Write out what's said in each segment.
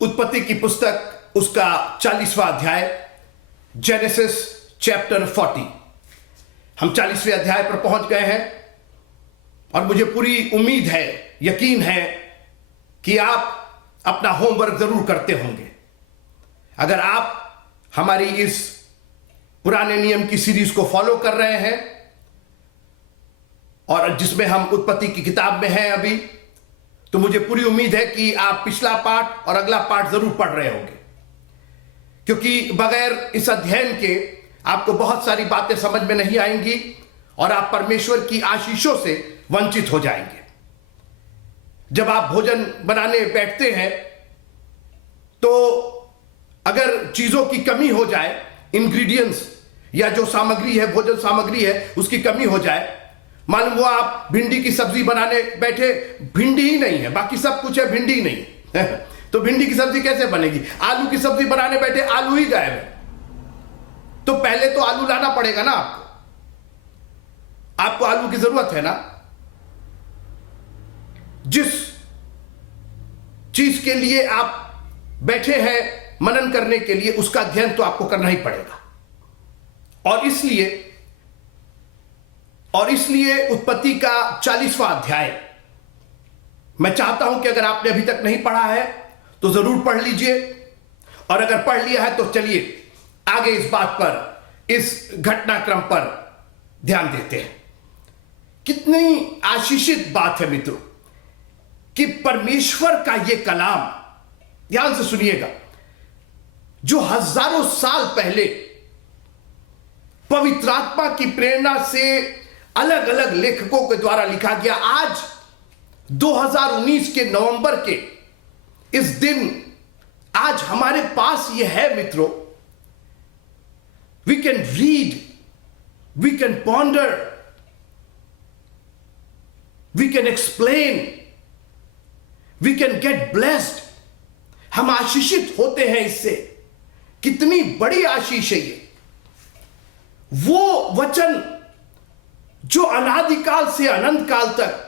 उत्पत्ति की पुस्तक उसका 40वां अध्याय, जेनेसिस चैप्टर 40। हम 40वें अध्याय पर पहुंच गए हैं और मुझे पूरी उम्मीद है, यकीन है कि आप अपना होमवर्क जरूर करते होंगे। अगर आप हमारी इस पुराने नियम की सीरीज को फॉलो कर रहे हैं और जिसमें हम उत्पत्ति की किताब में हैं अभी, तो मुझे पूरी उम्मीद है कि आप पिछला पाठ और अगला पाठ जरूर पढ़ रहे होंगे, क्योंकि बगैर इस अध्ययन के आपको बहुत सारी बातें समझ में नहीं आएंगी और आप परमेश्वर की आशीषों से वंचित हो जाएंगे। जब आप भोजन बनाने बैठते हैं तो अगर चीजों की कमी हो जाए, इंग्रेडिएंट्स या जो सामग्री है, भोजन सामग्री है, उसकी कमी हो जाए, मालूम हुआ आप भिंडी की सब्जी बनाने बैठे, भिंडी ही नहीं है, बाकी सब कुछ है, भिंडी नहीं है तो भिंडी की सब्जी कैसे बनेगी? आलू की सब्जी बनाने बैठे, आलू ही गायब है। तो पहले तो आलू लाना पड़ेगा ना आपको आलू की जरूरत है ना। जिस चीज के लिए आप बैठे हैं मनन करने के लिए, उसका अध्ययन तो आपको करना ही पड़ेगा। और इसलिए उत्पत्ति का 40वां अध्याय मैं चाहता हूं कि अगर आपने अभी तक नहीं पढ़ा है तो जरूर पढ़ लीजिए, और अगर पढ़ लिया है तो चलिए आगे इस बात पर, इस घटनाक्रम पर ध्यान देते हैं। कितनी आशीषित बात है मित्रों कि परमेश्वर का यह कलाम, ध्यान से सुनिएगा, जो हजारों साल पहले पवित्र आत्मा की प्रेरणा से अलग अलग लेखकों के द्वारा लिखा गया, आज 2019 के नवंबर के इस दिन आज हमारे पास यह है मित्रों। We can read, we can ponder, we can explain, we can get blessed. हम आशीषित होते हैं इससे। कितनी बड़ी आशीष है ये। वो वचन जो अनादिकाल से अनंत काल तक,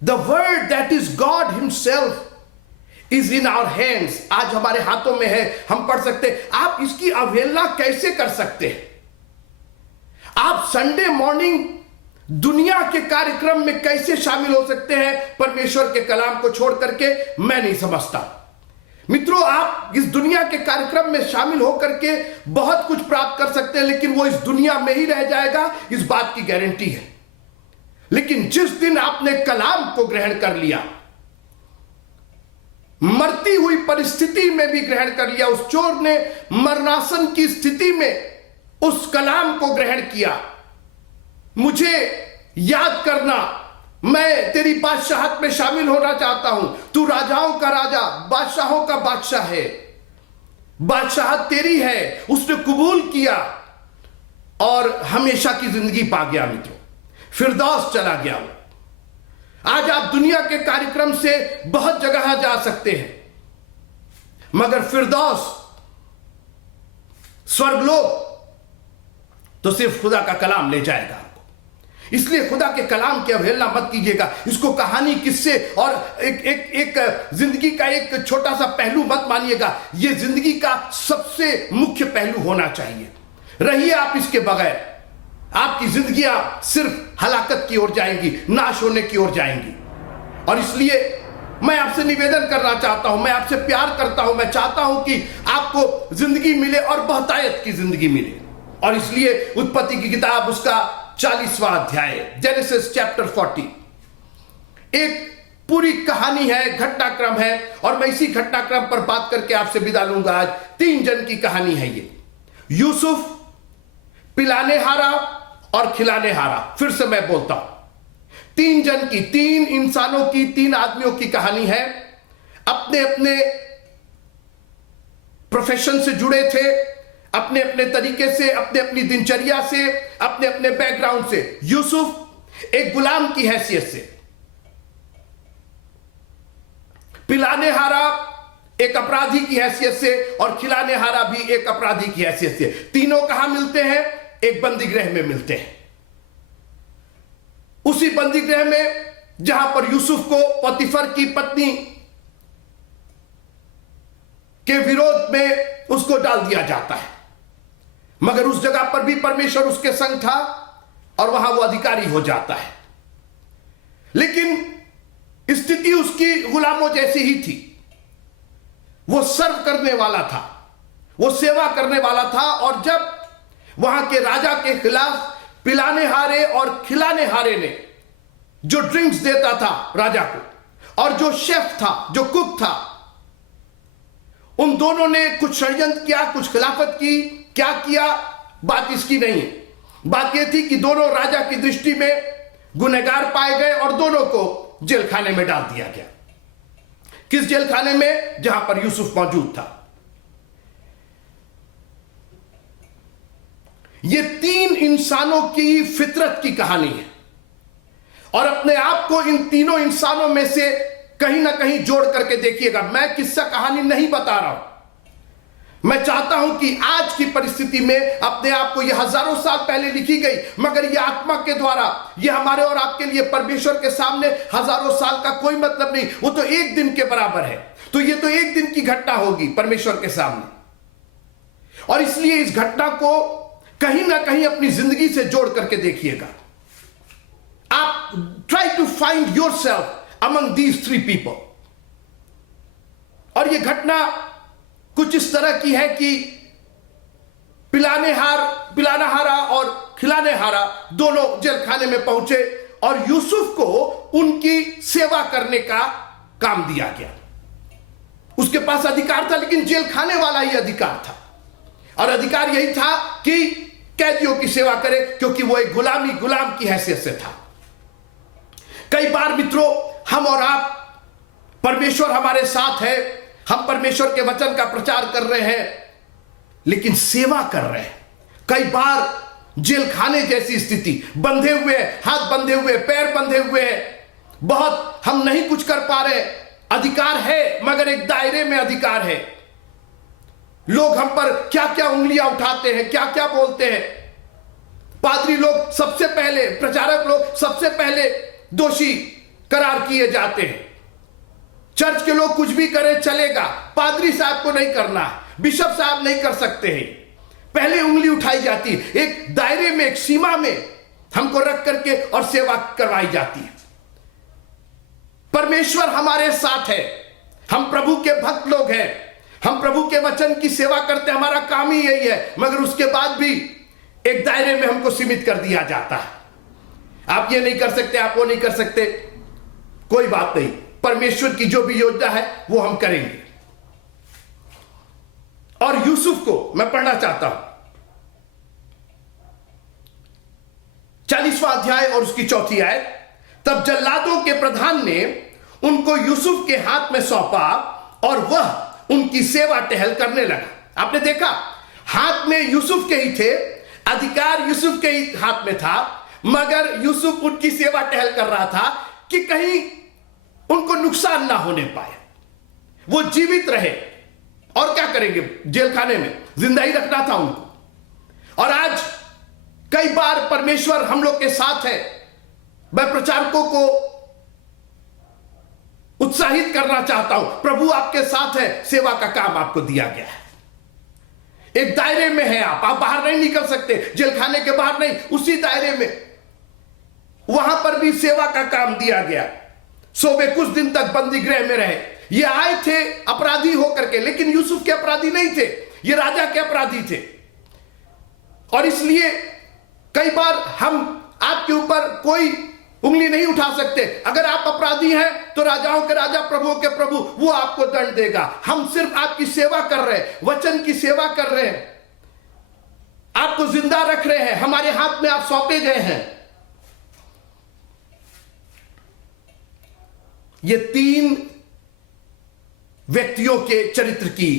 the word that is God himself is in our hands, आज हमारे हाथों में है, हम पढ़ सकते हैं। आप इसकी अवहेलना कैसे कर सकते हैं? आप संडे मॉर्निंग दुनिया के कार्यक्रम में कैसे शामिल हो सकते हैं परमेश्वर के कलाम को छोड़ करके? मैं नहीं समझता मित्रों। आप इस दुनिया के कार्यक्रम में शामिल होकर के बहुत कुछ प्राप्त कर सकते हैं, लेकिन वो इस दुनिया में ही रह जाएगा, इस बात की गारंटी है। लेकिन जिस दिन आपने कलाम को ग्रहण कर लिया, मरती हुई परिस्थिति में भी ग्रहण कर लिया, उस चोर ने मरणासन की स्थिति में उस कलाम को ग्रहण किया, मुझे याद करना, मैं तेरी बादशाहत में शामिल होना चाहता हूं, तू राजाओं का राजा, बादशाहों का बादशाह है, बादशाहत तेरी है। उसने कबूल किया और हमेशा की जिंदगी पा गया मित्रों, फिरदौस चला गया वो। आज आप दुनिया के कार्यक्रम से बहुत जगह जा सकते हैं, मगर फिरदौस, स्वर्गलोक, तो सिर्फ खुदा का कलाम ले जाएगा। इसलिए खुदा के कलाम की अवहेलना मत कीजिएगा। इसको कहानी, किस्से और एक जिंदगी का एक छोटा सा पहलू मत मानिएगा। यह जिंदगी का सबसे मुख्य पहलू होना चाहिए। रहिए आप इसके बगैर, आपकी जिंदगियां सिर्फ हलाकत की ओर जाएंगी, नाश होने की ओर जाएंगी। और इसलिए मैं आपसे निवेदन करना चाहता हूं, मैं आपसे प्यार करता हूं, मैं चाहता हूं कि आपको जिंदगी मिले और बहुतायत की जिंदगी मिले। और इसलिए उत्पत्ति की किताब उसका 40वां अध्याय, जेनेसिस चैप्टर 40, एक पूरी कहानी है, घटनाक्रम है, और मैं इसी घटनाक्रम पर बात करके आपसे विदा लूंगा। आज 3 जन की कहानी है ये, यूसुफ, पिलाने हारा और खिलाने हारा। फिर से मैं बोलता हूं, 3 जन की, 3 इंसानों की, 3 आदमियों की कहानी है। अपने अपने प्रोफेशन से जुड़े थे, अपने अपने तरीके से, अपने अपनी दिनचर्या से, अपने अपने बैकग्राउंड से। यूसुफ एक गुलाम की हैसियत से, पिलाने हारा एक अपराधी की हैसियत से, और खिलाने हारा भी एक अपराधी की हैसियत से। तीनों कहां मिलते हैं? एक बंदीगृह में मिलते हैं। उसी बंदीगृह में जहां पर यूसुफ को पोतीफर की पत्नी के विरोध में उसको डाल दिया जाता है, मगर उस जगह पर भी परमेश्वर उसके संग था और वहां वो अधिकारी हो जाता है। लेकिन स्थिति उसकी गुलामों जैसी ही थी। वो सर्व करने वाला था, वो सेवा करने वाला था, और जब वहां के राजा के खिलाफ पिलाने हारे और खिलाने हारे ने जो ड्रिंक्स देता था राजा को, और जो शेफ था, जो कुक था, उन दोनों ने कुछ षड्यंत्र किया, कुछ खिलाफत की। क्या किया बात इसकी नहीं है। बात यह थी कि दोनों राजा की दृष्टि में गुनहगार पाए गए और दोनों को जेल खाने में डाल दिया गया। किस जेल खाने में? जहां पर यूसुफ मौजूद था। यह 3 इंसानों की फितरत की कहानी है, और अपने आप को इन तीनों इंसानों में से कहीं ना कहीं जोड़ करके देखिएगा। मैं किस्सा कहानी नहीं बता रहा हूं। मैं चाहता हूं कि आज की परिस्थिति में अपने आप को, यह हजारों साल पहले लिखी गई, मगर यह आत्मा के द्वारा, यह हमारे और आपके लिए परमेश्वर के सामने हजारों साल का कोई मतलब नहीं, वो तो एक दिन के बराबर है। तो यह तो एक दिन की घटना होगी परमेश्वर के सामने, और इसलिए इस घटना को कहीं ना कहीं अपनी जिंदगी से जोड़ करके देखिएगा। आप try to find yourself among these 3 people. और यह घटना कुछ इस तरह की है कि पिलाना हारा और खिलाने हारा दोनों जेल खाने में पहुंचे, और यूसुफ को उनकी सेवा करने का काम दिया गया। उसके पास अधिकार था, लेकिन जेल खाने वाला ही अधिकार था, और अधिकार यही था कि कैदियों की सेवा करे, क्योंकि वो एक गुलाम की हैसियत से था। कई बार मित्रों, हम और आप, परमेश्वर हमारे साथ है, हम परमेश्वर के वचन का प्रचार कर रहे हैं, लेकिन सेवा कर रहे हैं। कई बार जेल खाने जैसी स्थिति, बंधे हुए, हाथ बंधे हुए, पैर बंधे हुए, बहुत हम नहीं कुछ कर पा रहे। अधिकार है, मगर एक दायरे में अधिकार है। लोग हम पर क्या क्या उंगलियां उठाते हैं, क्या क्या बोलते हैं। पादरी लोग सबसे पहले, प्रचारक लोग सबसे पहले दोषी करार किए जाते हैं। चर्च के लोग कुछ भी करें चलेगा, पादरी साहब को नहीं करना, बिशप साहब नहीं कर सकते हैं। पहले उंगली उठाई जाती है, एक दायरे में, एक सीमा में हमको रख करके और सेवा करवाई जाती है। परमेश्वर हमारे साथ है, हम प्रभु के भक्त लोग हैं, हम प्रभु के वचन की सेवा करते, हमारा काम ही यही है, मगर उसके बाद भी एक दायरे में हमको सीमित कर दिया जाता है। आप ये नहीं कर सकते, आप वो नहीं कर सकते, कोई बात नहीं। परमेश्वर की जो भी योजना है वो हम करेंगे। और यूसुफ को मैं पढ़ना चाहता हूं, 40वां अध्याय और उसकी 4थी आयत। तब जल्लादों के प्रधान ने उनको यूसुफ के हाथ में सौंपा और वह उनकी सेवा टहल करने लगा। आपने देखा, हाथ में यूसुफ के ही थे, अधिकार यूसुफ के ही हाथ में था, मगर यूसुफ उनकी सेवा टहल कर रहा था कि कहीं उनको नुकसान ना होने पाए, वो जीवित रहे। और क्या करेंगे, जेल खाने में जिंदा ही रखना था उनको। और आज कई बार परमेश्वर हम लोग के साथ है। मैं प्रचारकों को उत्साहित करना चाहता हूं, प्रभु आपके साथ है, सेवा का काम आपको दिया गया है। एक दायरे में है, आप बाहर नहीं निकल सकते, जेल खाने के बाहर नहीं, उसी दायरे में, वहां पर भी सेवा का काम दिया गया। सो वे कुछ दिन तक बंदी गृह में रहे। ये आए थे अपराधी होकर के, लेकिन यूसुफ के अपराधी नहीं थे, ये राजा के अपराधी थे। और इसलिए कई बार हम आपके ऊपर कोई उंगली नहीं उठा सकते। अगर आप अपराधी हैं तो राजाओं के राजा, प्रभुओं के प्रभु, वो आपको दंड देगा। हम सिर्फ आपकी सेवा कर रहे हैं, वचन की सेवा कर रहे हैं, आपको जिंदा रख रहे हैं, हमारे हाथ में आप सौंपे गए हैं। ये 3 व्यक्तियों के चरित्र की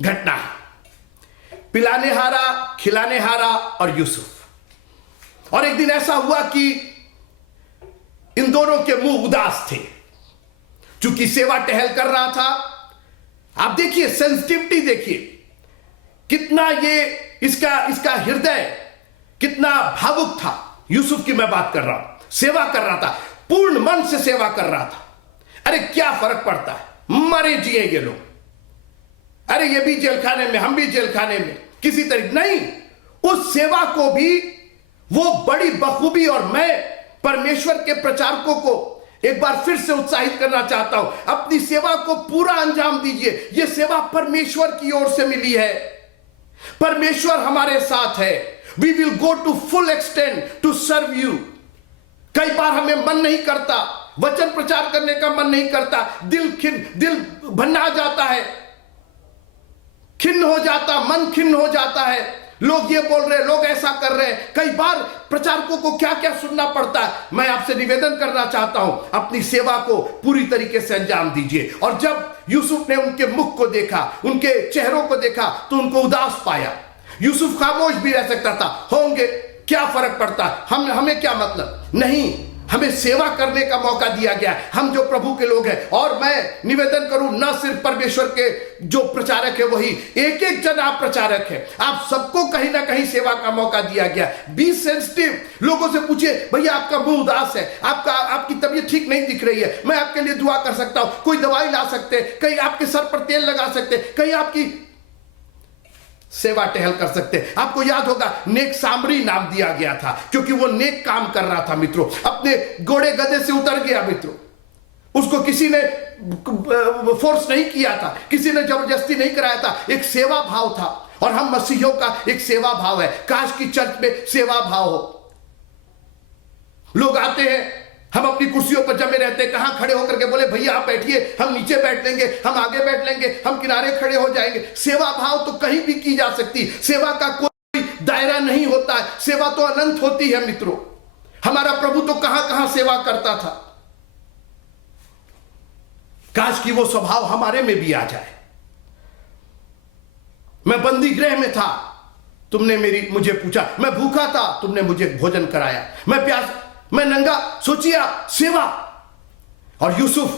घटना है, पिलाने हारा, खिलाने हारा और यूसुफ। और एक दिन ऐसा हुआ कि इन दोनों के मुंह उदास थे, चूंकि सेवा टहल कर रहा था। आप देखिए सेंसिटिविटी, देखिए कितना ये इसका हृदय कितना भावुक था। यूसुफ की मैं बात कर रहा हूं, सेवा कर रहा था, पूर्ण मन से सेवा कर रहा था। अरे क्या फर्क पड़ता है, मरे जिए ये लोग, अरे ये भी जेल खाने में, हम भी जेल खाने में, किसी तरीके नहीं। उस सेवा को भी वो बड़ी बखूबी, और मैं परमेश्वर के प्रचारकों को एक बार फिर से उत्साहित करना चाहता हूं, अपनी सेवा को पूरा अंजाम दीजिए। यह सेवा परमेश्वर की ओर से मिली है, परमेश्वर हमारे साथ है। We will go to full extent to serve you. कई बार हमें मन नहीं करता, वचन प्रचार करने का मन नहीं करता, दिल भन्ना जाता है, खिन्न हो जाता, मन खिन्न हो जाता है। लोग ये बोल रहे हैं, लोग ऐसा कर रहे हैं। कई बार प्रचारकों को क्या क्या सुनना पड़ता है। मैं आपसे निवेदन करना चाहता हूं, अपनी सेवा को पूरी तरीके से अंजाम दीजिए। और जब यूसुफ ने उनके मुख को देखा, उनके चेहरों को देखा, तो उनको उदास पाया। यूसुफ खामोश भी रह सकता था, होंगे, क्या फर्क पड़ता, हमें क्या मतलब। नहीं, हमें सेवा करने का मौका दिया गया है, हम जो प्रभु के लोग हैं। और मैं निवेदन करूं, न सिर्फ परमेश्वर के जो प्रचारक है वही, एक एक जन आप प्रचारक हैं, आप सबको कहीं ना कहीं सेवा का मौका दिया गया। Be sensitive. लोगों से पूछिए, भैया आपका मुंह उदास है, आपकी तबीयत ठीक नहीं दिख रही है, मैं आपके लिए दुआ कर सकता हूं, कोई दवाई ला सकते, कहीं आपके सर पर तेल लगा सकते, कहीं आपकी सेवा टहल कर सकते। आपको याद होगा, नेक सामरी नाम दिया गया था, क्योंकि वो नेक काम कर रहा था मित्रों, अपने घोड़े गधे से उतर गया मित्रों। उसको किसी ने फोर्स नहीं किया था, किसी ने जबरदस्ती नहीं कराया था, एक सेवा भाव था। और हम मसीहियों का एक सेवा भाव है। काश की चर्च में सेवा भाव हो। लोग आते हैं, हम अपनी कुर्सियों पर जमे रहते हैं, कहां खड़े होकर के बोले, भैया आप बैठिए, हम नीचे बैठ लेंगे, हम आगे बैठ लेंगे, हम किनारे खड़े हो जाएंगे। सेवा भाव तो कहीं भी की जा सकती। सेवा का कोई दायरा नहीं होता है, सेवा तो अनंत होती है मित्रों। हमारा प्रभु तो कहां कहां सेवा करता था। काश कि वो स्वभाव हमारे में भी आ जाए। मैं बंदी गृह में था, तुमने मुझे पूछा, मैं भूखा था, तुमने मुझे भोजन कराया, मैं नंगा, सोचिए सेवा। और यूसुफ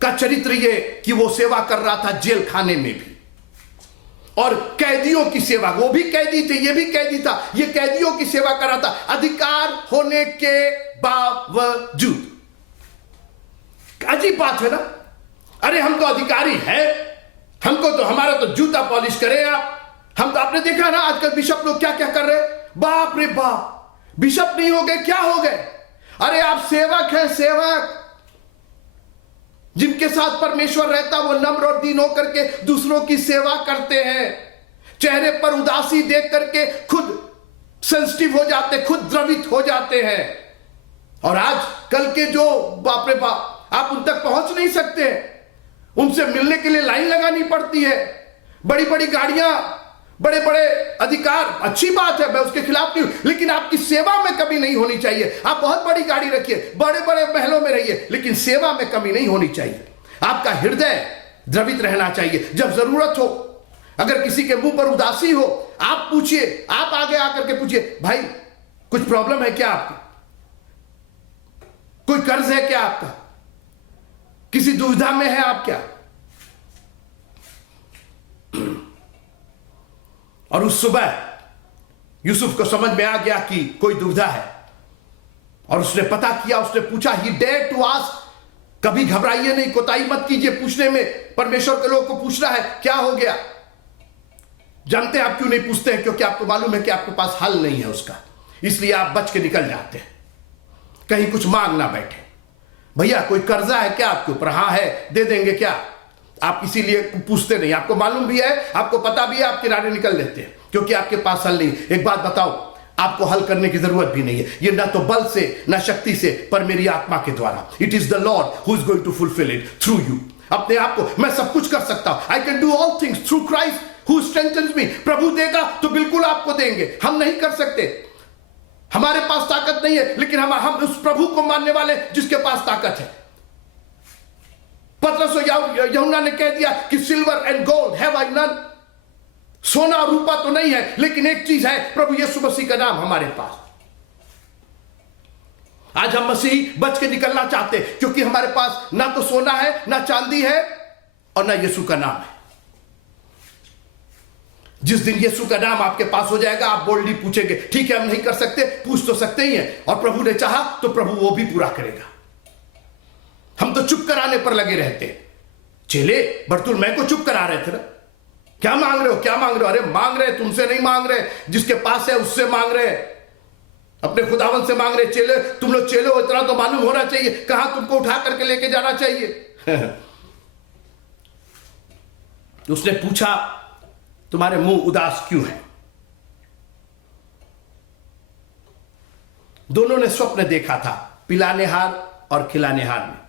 का चरित्र ये कि वो सेवा कर रहा था जेल खाने में भी, और कैदियों की सेवा, वो भी कैदी थे, ये भी कैदी था, ये कैदियों की सेवा कर रहा था, अधिकार होने के बावजूद। अजीब बात है ना। अरे हम तो अधिकारी हैं, हमको तो, हमारा तो जूता पॉलिश करे आप। हम तो, आपने देखा ना आजकल बिशप लोग क्या क्या कर रहे, बाप रे बाप, बिशप नहीं हो गए, क्या हो गए। अरे आप सेवक हैं, सेवक। जिनके साथ परमेश्वर रहता, वो नम्र और दीन होकर के दूसरों की सेवा करते हैं। चेहरे पर उदासी देख करके खुद सेंसिटिव हो जाते, खुद द्रवित हो जाते हैं। और आज कल के जो बाप रे बाप, आप उन तक पहुंच नहीं सकते, उनसे मिलने के लिए लाइन लगानी पड़ती है। बड़ी बड़ी गाड़ियां, बड़े बड़े अधिकार, अच्छी बात है, मैं उसके खिलाफ नहीं हूं, लेकिन आपकी सेवा में कमी नहीं होनी चाहिए। आप बहुत बड़ी गाड़ी रखिए, बड़े बड़े महलों में रहिए, लेकिन सेवा में कमी नहीं होनी चाहिए। आपका हृदय द्रवित रहना चाहिए। जब जरूरत हो, अगर किसी के मुंह पर उदासी हो, आप पूछिए, आप आगे आकर के पूछिए, भाई कुछ प्रॉब्लम है क्या आपको, कोई कर्ज है क्या आपका, किसी दुविधा में है आप क्या। और उस सुबह यूसुफ को समझ में आ गया कि कोई दुविधा है, और उसने पता किया, उसने पूछा, ही डेयर टू आस्क। कभी घबराइए नहीं, कोताही मत कीजिए पूछने में। परमेश्वर के लोग को पूछना है, क्या हो गया। जानते हैं आप क्यों नहीं पूछते हैं? क्योंकि आपको मालूम है कि आपके पास हल नहीं है उसका, इसलिए आप बच के निकल जाते हैं, कहीं कुछ मांग ना बैठे। भैया कोई कर्जा है क्या आपके ऊपर? हाँ है, दे देंगे क्या? आप इसीलिए पूछते नहीं, आपको मालूम भी है, आपको पता भी है, आप किनारे निकल लेते हैं, क्योंकि आपके पास हल नहीं। एक बात बताओ, आपको हल करने की जरूरत भी नहीं है। ये ना तो बल से, ना शक्ति से, पर मेरी आत्मा के द्वारा। It is the Lord who is going to fulfil it through you. अपने आप को, मैं सब कुछ कर सकता हूं, I can do all things through Christ who strengthens me. प्रभु देगा तो बिल्कुल आपको देंगे, हम नहीं कर सकते, हमारे पास ताकत नहीं है, लेकिन हम उस प्रभु को मानने वाले जिसके पास ताकत है। पतरस और यूहन्ना ने कह दिया कि silver and gold have I none. सोना और रूपा तो नहीं है, लेकिन एक चीज है, प्रभु यीशु मसीह का नाम हमारे पास। आज हम मसीह बच के निकलना चाहते हैं, क्योंकि हमारे पास ना तो सोना है, ना चांदी है, और ना यीशु का नाम है। जिस दिन यीशु का नाम आपके पास हो जाएगा, आप बोल्डली पूछेंगे, ठीक है हम नहीं कर सकते, पूछ तो सकते ही हैं, और प्रभु ने चाहा तो प्रभु वो भी पूरा करेगा। हम तो चुप कराने पर लगे रहते हैं, चेले बर्तुलमै को चुप करा रहे थे ना, क्या मांग रहे हो, क्या मांग रहे हो? अरे मांग रहे, तुमसे नहीं मांग रहे, जिसके पास है उससे मांग रहे, अपने खुदावन से मांग रहे। चेले, तुम लोग चेले हो, इतना तो मालूम होना चाहिए, कहां तुमको उठा करके लेके जाना चाहिए। उसने पूछा, तुम्हारे मुंह उदास क्यों है? दोनों ने स्वप्न देखा था, पिलाने हार और खिलाने हार में।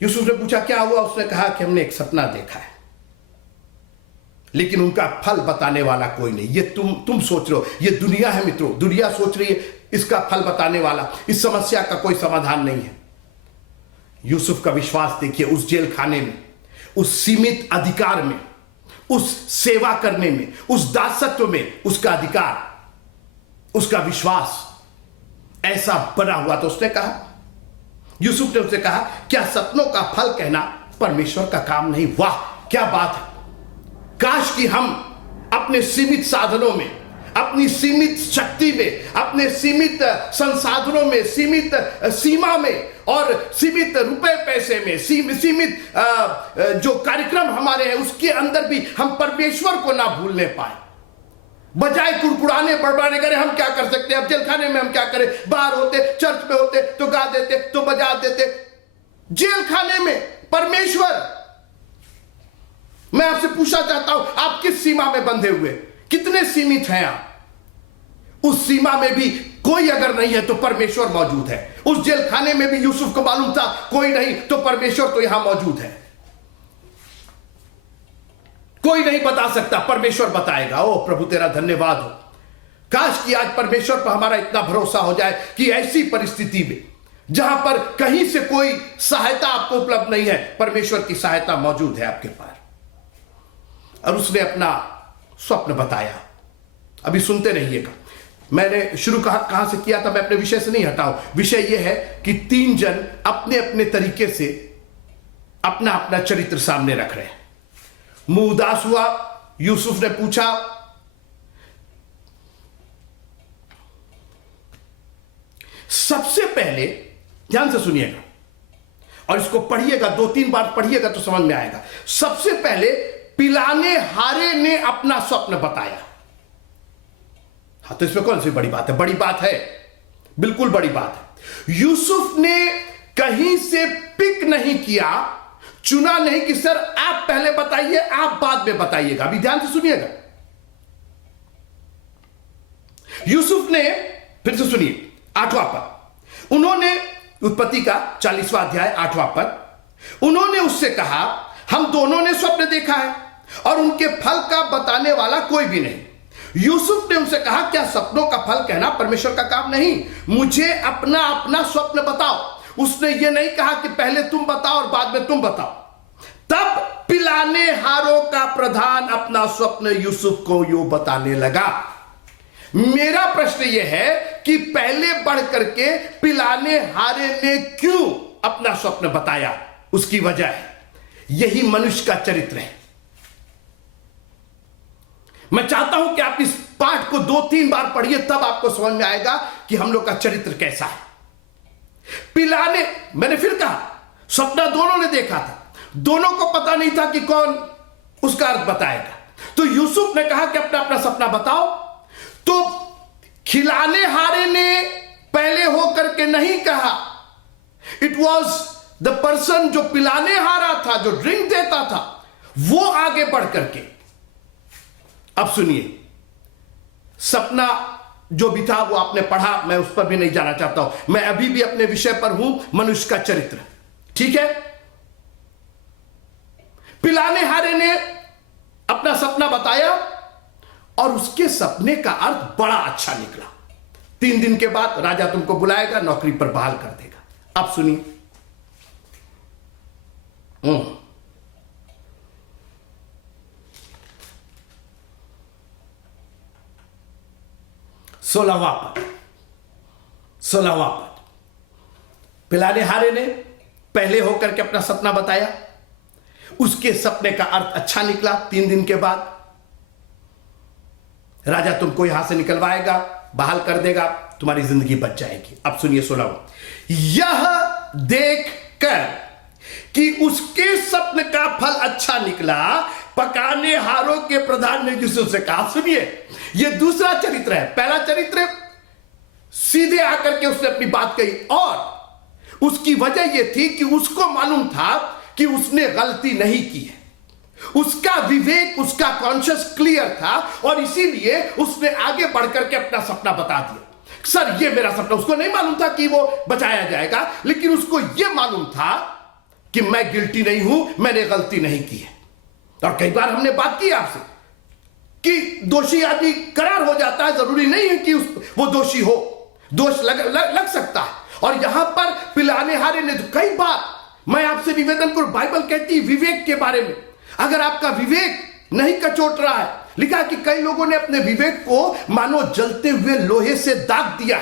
यूसुफ ने पूछा क्या हुआ? उसने कहा कि हमने एक सपना देखा है, लेकिन उनका फल बताने वाला कोई नहीं। ये तुम सोच रहे हो, ये दुनिया है मित्रों, दुनिया सोच रही है इसका फल बताने वाला, इस समस्या का कोई समाधान नहीं है। यूसुफ का विश्वास देखिए, उस जेल खाने में, उस सीमित अधिकार में, उस सेवा करने में, उस दासत्व में, उसका अधिकार, उसका विश्वास ऐसा बना हुआ। तो उसने कहा, यूसुफ ने उससे कहा, क्या सपनों का फल कहना परमेश्वर का काम नहीं? वाह क्या बात है! काश कि हम अपने सीमित साधनों में, अपनी सीमित शक्ति में, अपने सीमित संसाधनों में, सीमित सीमा में और सीमित रुपए पैसे में, सीमित जो कार्यक्रम हमारे हैं उसके अंदर भी हम परमेश्वर को ना भूलने पाए। बजाय कुड़कुड़ाने बड़बड़ाने करे, हम क्या कर सकते हैं, अब जेल खाने में हम क्या करें, बाहर होते, चर्च में होते तो गा देते, तो बजा देते। जेल खाने में परमेश्वर, मैं आपसे पूछना चाहता हूं, आप किस सीमा में बंधे हुए, कितने सीमित हैं आप? उस सीमा में भी कोई अगर नहीं है तो परमेश्वर मौजूद है। उस जेल खाने में भी यूसुफ को मालूम था कोई नहीं तो परमेश्वर तो यहां मौजूद है। कोई नहीं बता सकता, परमेश्वर बताएगा। ओ प्रभु तेरा धन्यवाद हो। काश कि आज परमेश्वर पर हमारा इतना भरोसा हो जाए कि ऐसी परिस्थिति में जहां पर कहीं से कोई सहायता आपको उपलब्ध नहीं है, परमेश्वर की सहायता मौजूद है आपके पास। और उसने अपना स्वप्न बताया। अभी सुनते रहिएगा। मैंने शुरू कहां से किया था, मैं अपने विषय से नहीं हटाऊं। विषय यह है कि 3 जन अपने अपने तरीके से अपना अपना चरित्र सामने रख रहे हैं। मुंह उदास हुआ, यूसुफ ने पूछा, सबसे पहले ध्यान से सुनिएगा और इसको पढ़िएगा, 2-3 बार पढ़िएगा तो समझ में आएगा। सबसे पहले पिलाने हारे ने अपना स्वप्न बताया। हाँ, तो इसमें कौन सी बड़ी बात है? बड़ी बात है, बिल्कुल बड़ी बात है। यूसुफ ने कहीं से पिक नहीं किया, चुना नहीं कि सर आप पहले बताइए, आप बाद में बताइएगा। अभी ध्यान से सुनिएगा। यूसुफ ने, फिर से सुनिए, 8वां पद, उन्होंने, उत्पत्ति का 40वां अध्याय 8वां पद, उन्होंने उससे कहा, हम दोनों ने स्वप्न देखा है और उनके फल का बताने वाला कोई भी नहीं। यूसुफ ने उनसे कहा, क्या सपनों का फल कहना परमेश्वर का काम नहीं? मुझे अपना अपना स्वप्न बताओ। उसने यह नहीं कहा कि पहले तुम बताओ और बाद में तुम बताओ। तब पिलाने हारों का प्रधान अपना स्वप्न यूसुफ को यूं बताने लगा। मेरा प्रश्न यह है कि पहले बढ़ करके पिलाने हारे ने क्यों अपना स्वप्न बताया? उसकी वजह है, यही मनुष्य का चरित्र है। मैं चाहता हूं कि आप इस पाठ को 2-3 बार पढ़िए, तब आपको समझ में आएगा कि हम लोग का चरित्र कैसा है। पिलाने, मैंने फिर कहा, सपना दोनों ने देखा था, दोनों को पता नहीं था कि कौन उसका अर्थ बताएगा। तो यूसुफ ने कहा कि अपना अपना सपना बताओ। तो खिलाने हारे ने पहले होकर के नहीं कहा, इट वॉज द पर्सन जो पिलाने हारा था, जो ड्रिंक देता था, वो आगे बढ़ करके। अब सुनिए, सपना जो भी था वो आपने पढ़ा, मैं उस पर भी नहीं जाना चाहता हूं। मैं अभी भी अपने विषय पर हूं, मनुष्य का चरित्र। ठीक है, पिलाने हारे ने अपना सपना बताया और उसके सपने का अर्थ बड़ा अच्छा निकला। 3 दिन के बाद राजा तुमको बुलाएगा, नौकरी पर बहाल कर देगा। अब सुनिए, 16वां पद, पिलाने हारे ने पहले होकर के अपना सपना बताया, उसके सपने का अर्थ अच्छा निकला। 3 दिन के बाद राजा तुमको यहां से निकलवाएगा, बहाल कर देगा, तुम्हारी जिंदगी बच जाएगी। अब सुनिए 16वां, यह देख कर कि उसके स्वप्न का फल अच्छा निकला, पकाने हारों के प्रधान ने यूसुफ से कहा। सुनिए, यह दूसरा चरित्र है। पहला चरित्र सीधे आकर के उसने अपनी बात कही, और उसकी वजह यह थी कि उसको मालूम था कि उसने गलती नहीं की है। उसका विवेक, उसका कॉन्शियस क्लियर था, और इसीलिए उसने आगे बढ़कर के अपना सपना बता दिया। सर, ये मेरा सपना। उसको नहीं मालूम था कि वो बचाया जाएगा, लेकिन उसको यह मालूम था कि मैं गिल्टी नहीं हूं, मैंने गलती नहीं की है। और कई बार हमने बात की आपसे कि दोषी आदमी करार हो जाता है, जरूरी नहीं है कि वो दोषी हो, दोष लग सकता है। और यहां पर पिलाने हारे ने तो कई बार, मैं आपसे निवेदन करूं, बाइबल कहती है विवेक के बारे में, अगर आपका विवेक नहीं कचोट रहा है, लिखा कि कई लोगों ने अपने विवेक को मानो जलते हुए लोहे से दाग दिया,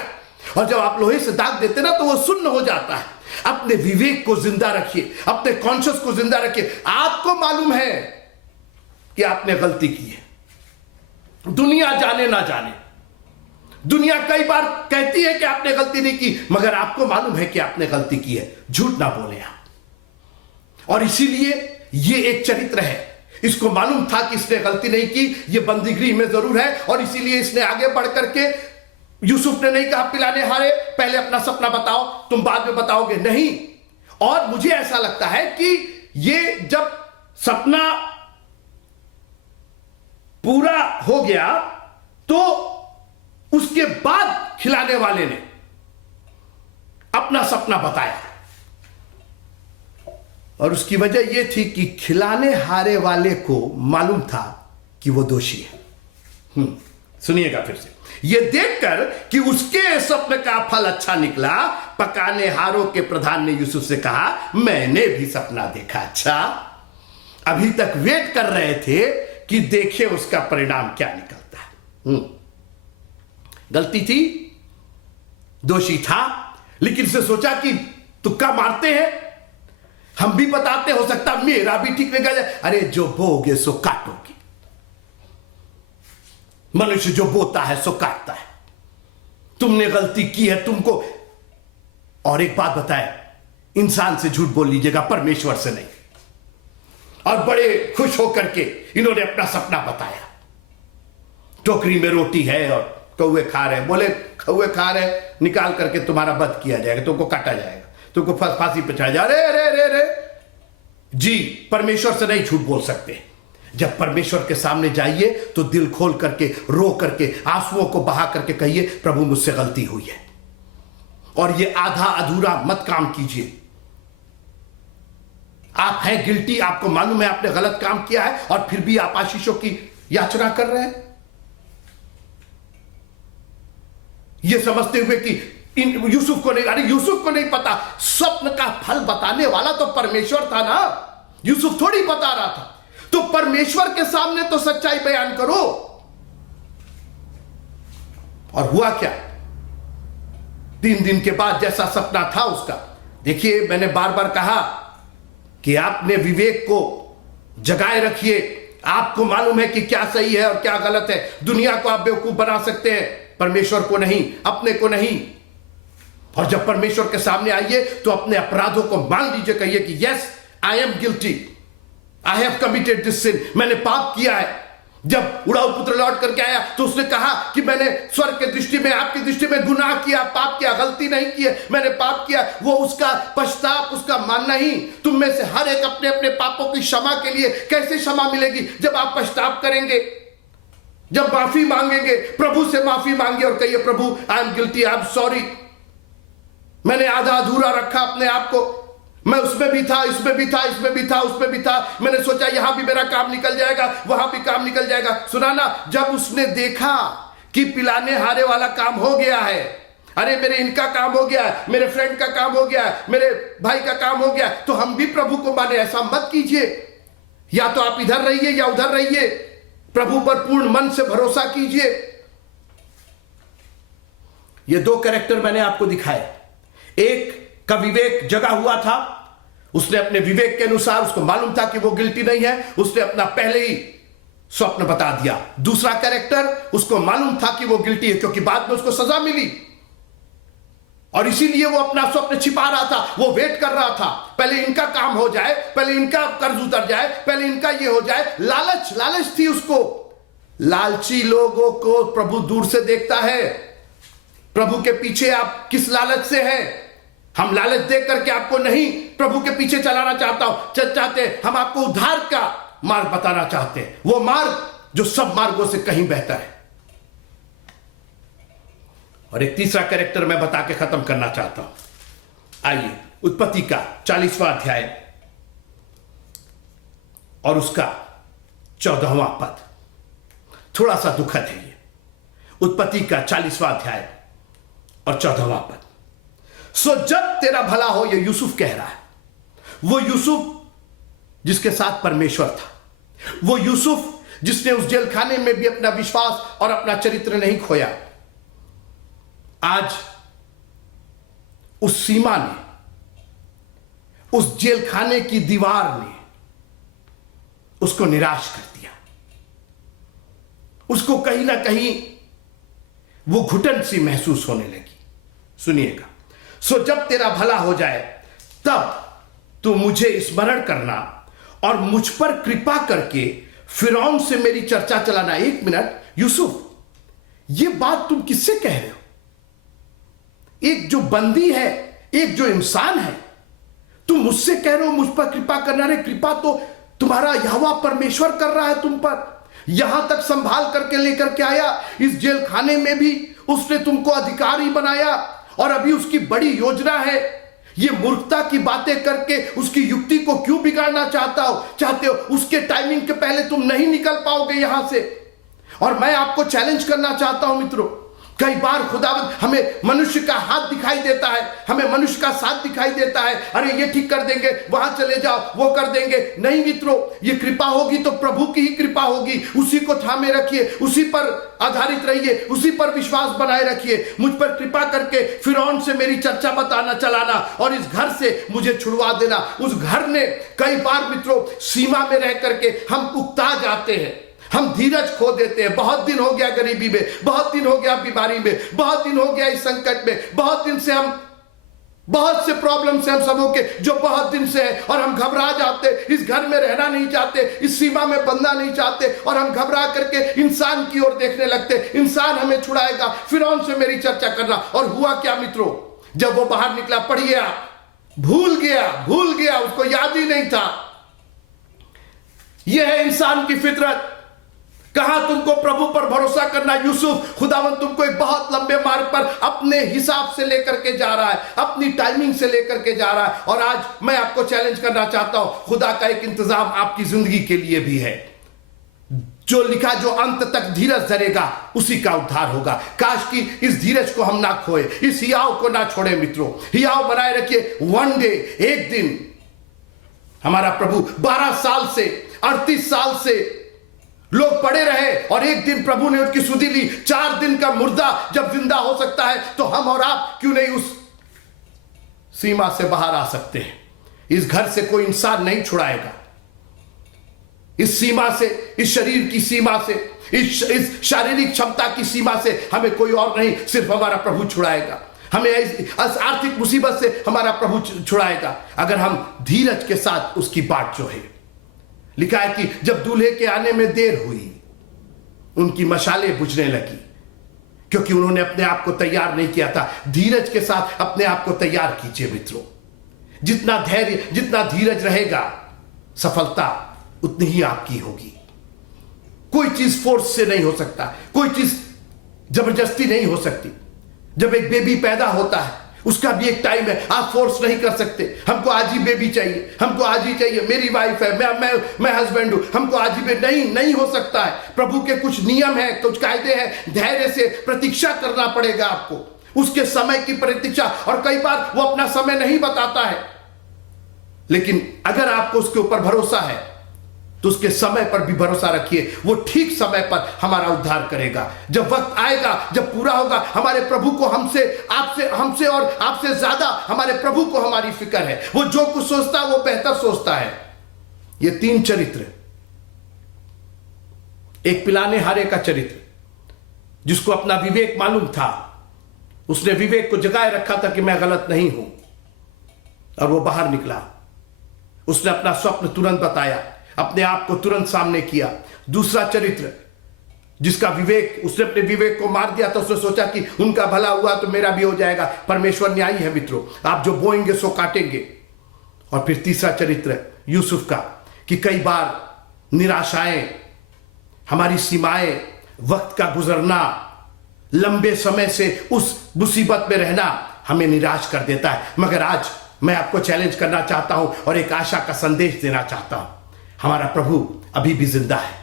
और जब आप लोहे से दाग देते ना तो वो सुन्न हो जाता है। अपने विवेक को जिंदा रखिए, अपने कॉन्शियस को जिंदा रखिए। आपको मालूम है कि आपने गलती की है, दुनिया जाने ना जाने। दुनिया कई बार कहती है कि आपने गलती नहीं की, मगर आपको मालूम है कि आपने गलती की है। झूठ ना बोले आप। और इसीलिए ये एक चरित्र है, इसको मालूम था कि इसने गलती नहीं की, ये बंदीगृह में जरूर है, और इसीलिए इसने आगे बढ़ करके, यूसुफ ने नहीं कहा पिलाने हारे पहले अपना सपना बताओ, तुम बाद में बताओगे, नहीं। और मुझे ऐसा लगता है कि ये जब सपना पूरा हो गया तो उसके बाद खिलाने वाले ने अपना सपना बताया, और उसकी वजह यह थी कि खिलाने हारे वाले को मालूम था कि वो दोषी है। सुनिएगा फिर से, यह देखकर कि उसके स्वप्न का फल अच्छा निकला, पकाने हारों के प्रधान ने यूसुफ से कहा, मैंने भी सपना देखा। अच्छा, अभी तक वेट कर रहे थे कि देखें उसका परिणाम क्या निकलता है। गलती थी, दोषी था, लेकिन से सोचा कि तुक्का मारते हैं, हम भी बताते, हो सकता मेरा भी ठीक निकल जाए। अरे जो बोगे सो काटोगे, मनुष्य जो बोता है सो काटता है। तुमने गलती की है, तुमको। और एक बात बताए, इंसान से झूठ बोल लीजिएगा, परमेश्वर से नहीं। और बड़े खुश होकर के इन्होंने अपना सपना बताया। टोकरी में रोटी है और कौवे खा रहे, बोले कौवे खा रहे, निकाल करके तुम्हारा वध किया जाएगा, तुमको काटा जाएगा, तुमको फांसी पे चढ़ा जाए। रे रे रे जी, परमेश्वर से नहीं झूठ बोल सकते। जब परमेश्वर के सामने जाइए तो दिल खोल करके, रो करके, आंसुओं को बहा करके कहिए, प्रभु मुझसे गलती हुई है। और ये आधा अधूरा मत काम कीजिए। आप हैं गिल्टी, आपको मालूम है आपने गलत काम किया है, और फिर भी आप आशीषों की याचना कर रहे हैं, ये समझते हुए कि यूसुफ को नहीं, अरे यूसुफ को नहीं पता, स्वप्न का फल बताने वाला तो परमेश्वर था ना, यूसुफ थोड़ी बता रहा था। तो परमेश्वर के सामने तो सच्चाई बयान करो। और हुआ क्या, 3 दिन के बाद जैसा सपना था उसका, देखिए मैंने बार बार कहा कि आपने विवेक को जगाए रखिए। आपको मालूम है कि क्या सही है और क्या गलत है। दुनिया को आप बेवकूफ बना सकते हैं, परमेश्वर को नहीं, अपने को नहीं। और जब परमेश्वर के सामने आइए तो अपने अपराधों को मान लीजिए, कहिए कि yes I am guilty, I have committed this sin, मैंने पाप किया है। जब उड़ाऊ पुत्र लौट करके आया तो उसने कहा कि मैंने स्वर्ग के दृष्टि में, आपकी दृष्टि में गुनाह किया, पाप किया, गलती नहीं की है, मैंने पाप किया। वो उसका पश्चाताप, उसका मानना ही। तुम में से हर एक अपने अपने पापों की क्षमा के लिए, कैसे क्षमा मिलेगी? जब आप पश्चाताप करेंगे, जब माफी मांगेंगे, प्रभु से माफी मांगे और कहिए प्रभु I am guilty, I am sorry, मैंने आधा अधूरा रखा अपने आप को, मैं उसमें भी था, इसमें भी था, इसमें भी था, उसमें भी था, मैंने सोचा यहां भी मेरा काम निकल जाएगा, वहां भी काम निकल जाएगा। सुना ना, जब उसने देखा कि पिलाने हारे वाला काम हो गया है, अरे मेरे इनका काम हो गया है, मेरे फ्रेंड का काम हो गया है, मेरे भाई का काम हो गया, तो हम भी प्रभु को माने। ऐसा मत कीजिए, या तो आप इधर रहिए या उधर रहिए, प्रभु पर पूर्ण मन से भरोसा कीजिए। ये 2 कैरेक्टर मैंने आपको दिखाए। एक का विवेक जगा हुआ था, उसने अपने विवेक के अनुसार, उसको मालूम था कि वो गिल्टी नहीं है, उसने अपना पहले ही स्वप्न बता दिया। दूसरा कैरेक्टर, उसको मालूम था कि वो गिल्टी है, क्योंकि बाद में उसको सजा मिली, और इसीलिए वो अपना स्वप्न छिपा रहा था, वो वेट कर रहा था, पहले इनका काम हो जाए, पहले इनका कर्ज उतर जाए, पहले इनका ये हो जाए। लालच थी उसको। लालची लोगों को प्रभु दूर से देखता है। प्रभु के पीछे आप किस लालच से हैं? हम लालच देख करके आपको नहीं प्रभु के पीछे चलाना चाहते, हम आपको उद्धार का मार्ग बताना चाहते हैं, वो मार्ग जो सब मार्गों से कहीं बेहतर है। और एक तीसरा कैरेक्टर मैं बता के खत्म करना चाहता हूं। आइए, उत्पत्ति का 40वां अध्याय और उसका 14वां पद, थोड़ा सा दुखद है ये। उत्पत्ति का 40वां अध्याय और 14वां पद। सो जब तेरा भला हो, ये यूसुफ कह रहा है, वो यूसुफ जिसके साथ परमेश्वर था, वो यूसुफ जिसने उस जेल खाने में भी अपना विश्वास और अपना चरित्र नहीं खोया, आज उस सीमा ने, उस जेल खाने की दीवार ने उसको निराश कर दिया। उसको कहीं ना कहीं वो घुटन सी महसूस होने लगी। सुनिएगा, सो जब तेरा भला हो जाए तब तू मुझे स्मरण करना और मुझ पर कृपा करके फिरौन से मेरी चर्चा चलाना। एक मिनट यूसुफ, ये बात तुम किससे कह रहे हो? एक जो बंदी है, एक जो इंसान है, तुम मुझसे कह रहे हो मुझ पर कृपा करना। रे, कृपा तो तुम्हारा यहोवा परमेश्वर कर रहा है तुम पर। यहां तक संभाल करके लेकर के आया, इस जेल खाने में भी उसने तुमको अधिकारी बनाया, और अभी उसकी बड़ी योजना है। ये मूर्खता की बातें करके उसकी युक्ति को क्यों बिगाड़ना चाहते हो? उसके टाइमिंग के पहले तुम नहीं निकल पाओगे यहां से। और मैं आपको चैलेंज करना चाहता हूं मित्रों, कई बार खुदावंद हमें मनुष्य का हाथ दिखाई देता है, हमें मनुष्य का साथ दिखाई देता है। अरे ये ठीक कर देंगे, वहां चले जाओ, वो कर देंगे। नहीं मित्रों, ये कृपा होगी तो प्रभु की ही कृपा होगी। उसी को थामे रखिए, उसी पर आधारित रहिए, उसी पर विश्वास बनाए रखिए। मुझ पर कृपा करके फिरौन से मेरी चर्चा बताना चलाना और इस घर से मुझे छुड़वा देना। उस घर ने कई बार मित्रों सीमा में रह करके हम उकता जाते हैं, हम धीरज खो देते हैं। बहुत दिन हो गया गरीबी में, बहुत दिन हो गया बीमारी में, बहुत दिन हो गया इस संकट में, बहुत दिन से हम, बहुत से प्रॉब्लम से हम सबों के जो बहुत दिन से है, और हम घबरा जाते, इस घर में रहना नहीं चाहते, इस सीमा में बंधना नहीं चाहते, और हम घबरा करके इंसान की ओर देखने लगते, इंसान हमें छुड़ाएगा, फिरौन से मेरी चर्चा करना। और हुआ क्या मित्रों, जब वो बाहर निकला, पढ़िए आप, भूल गया, उसको याद ही नहीं था। यह है इंसान की फितरत। कहां तुमको प्रभु पर भरोसा करना। यूसुफ, खुदावंद तुमको एक बहुत लंबे मार्ग पर अपने हिसाब से लेकर के जा रहा है, अपनी टाइमिंग से लेकर के जा रहा है। और आज मैं आपको चैलेंज करना चाहता हूं, खुदा का एक इंतजाम आपकी जिंदगी के लिए भी है। जो लिखा, जो अंत तक धीरज धरेगा उसी का उद्धार होगा। काश कि इस धीरज को हम ना खोए, इस हियाव को ना छोड़े मित्रों, हियाव बनाए रखिए। वन डे, एक दिन हमारा प्रभु 12 साल से, 38 साल से लोग पड़े रहे, और एक दिन प्रभु ने उनकी सुधि ली। 4 दिन का मुर्दा जब जिंदा हो सकता है, तो हम और आप क्यों नहीं उस सीमा से बाहर आ सकते हैं? इस घर से कोई इंसान नहीं छुड़ाएगा। इस सीमा से, इस शरीर की सीमा से, इस शारीरिक क्षमता की सीमा से हमें कोई और नहीं, सिर्फ हमारा प्रभु छुड़ाएगा। हमें इस आर्थिक मुसीबत से हमारा प्रभु छुड़ाएगा, अगर हम धीरज के साथ उसकी बाट जो है। लिखा है कि जब दूल्हे के आने में देर हुई, उनकी मशालें बुझने लगी, क्योंकि उन्होंने अपने आप को तैयार नहीं किया था। धीरज के साथ अपने आप को तैयार कीजिए मित्रों। जितना धैर्य, जितना धीरज रहेगा, सफलता उतनी ही आपकी होगी। कोई चीज फोर्स से नहीं हो सकता, कोई चीज जबरदस्ती नहीं हो सकती। जब एक बेबी पैदा होता है, उसका भी एक टाइम है, आप फोर्स नहीं कर सकते। हमको आज ही बेबी चाहिए, हमको आज ही चाहिए, मेरी वाइफ है, मैं हस्बैंड हूं, हमको आज ही नहीं हो सकता है। प्रभु के कुछ नियम है, कुछ कायदे हैं। धैर्य से प्रतीक्षा करना पड़ेगा आपको, उसके समय की प्रतीक्षा। और कई बार वो अपना समय नहीं बताता है, लेकिन अगर आपको उसके ऊपर भरोसा है तो उसके समय पर भी भरोसा रखिए, वो ठीक समय पर हमारा उद्धार करेगा। जब वक्त आएगा, जब पूरा होगा, हमारे प्रभु को हमसे और आपसे ज्यादा हमारे प्रभु को हमारी फिक्र है। वो जो कुछ सोचता है वो बेहतर सोचता है। ये 3 चरित्र, एक पिलाने हारे का चरित्र, जिसको अपना विवेक मालूम था, उसने विवेक को जगाए रखा था कि मैं गलत नहीं हूं, और वो बाहर निकला। उसने अपना स्वप्न तुरंत बताया, अपने आप को तुरंत सामने किया। दूसरा चरित्र जिसका विवेक, उसने अपने विवेक को मार दिया था। उसने सोचा कि उनका भला हुआ तो मेरा भी हो जाएगा। परमेश्वर न्यायी है मित्रों, आप जो बोएंगे सो काटेंगे। और फिर तीसरा चरित्र यूसुफ का, कि कई बार निराशाएं, हमारी सीमाएं, वक्त का गुजरना, लंबे समय से उस मुसीबत में रहना हमें निराश कर देता है। मगर आज मैं आपको चैलेंज करना चाहता हूं और एक आशा का संदेश देना चाहता हूं। हमारा प्रभु अभी भी जिंदा है।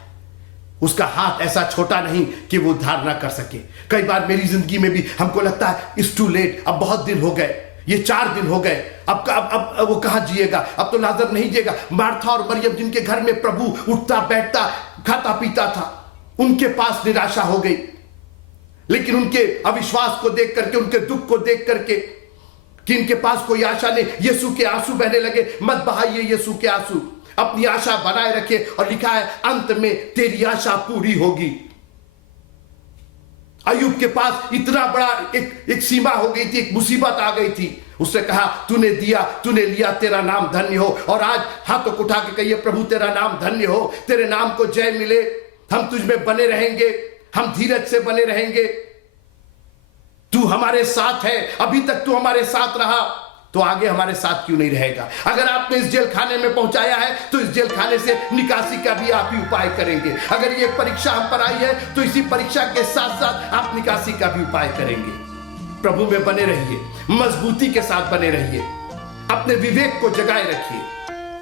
उसका हाथ ऐसा छोटा नहीं कि वो उद्धार ना कर सके। कई बार मेरी जिंदगी में भी हमको लगता है इट्स टू लेट, अब बहुत दिन हो गए, ये 4 दिन हो गए, अब वो कहां जिएगा, अब तो लाजर नहीं जिएगा। मार्था और मरियम जिनके घर में प्रभु उठता बैठता खाता पीता था, उनके पास निराशा हो गई। लेकिन उनके अविश्वास को देख करके, उनके दुख को देख करके कि इनके पास कोई आशा नहीं, यीशु के आंसू बहने लगे। मत बहाइए यीशु के आंसू, अपनी आशा बनाए रखिए। और लिखा है अंत में तेरी आशा पूरी होगी। अय्यूब के पास इतना बड़ा एक सीमा हो गई थी, एक मुसीबत आ गई थी। उसने कहा तूने दिया, तूने लिया, तेरा नाम धन्य हो। और आज हाथों को उठा के कहिए, प्रभु तेरा नाम धन्य हो, तेरे नाम को जय मिले। हम तुझ में बने रहेंगे, हम धीरज से बने रहेंगे। तू हमारे साथ है, अभी तक तू हमारे साथ रहा, तो आगे हमारे साथ क्यों नहीं रहेगा। अगर आपने इस जेल खाने में पहुंचाया है तो इस जेल खाने से निकासी का भी आप ही उपाय करेंगे। अगर ये परीक्षा हम पर आई है तो इसी परीक्षा के साथ साथ आप निकासी का भी उपाय करेंगे। प्रभु में बने रहिए, मजबूती के साथ बने रहिए, अपने विवेक को जगाए रखिए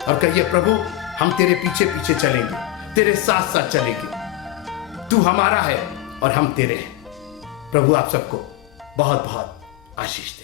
और कहिए प्रभु हम तेरे पीछे पीछे चलेंगे, तेरे साथ साथ चलेंगे। तू हमारा है और हम तेरे हैं। प्रभु आप सबको बहुत बहुत आशीष दे।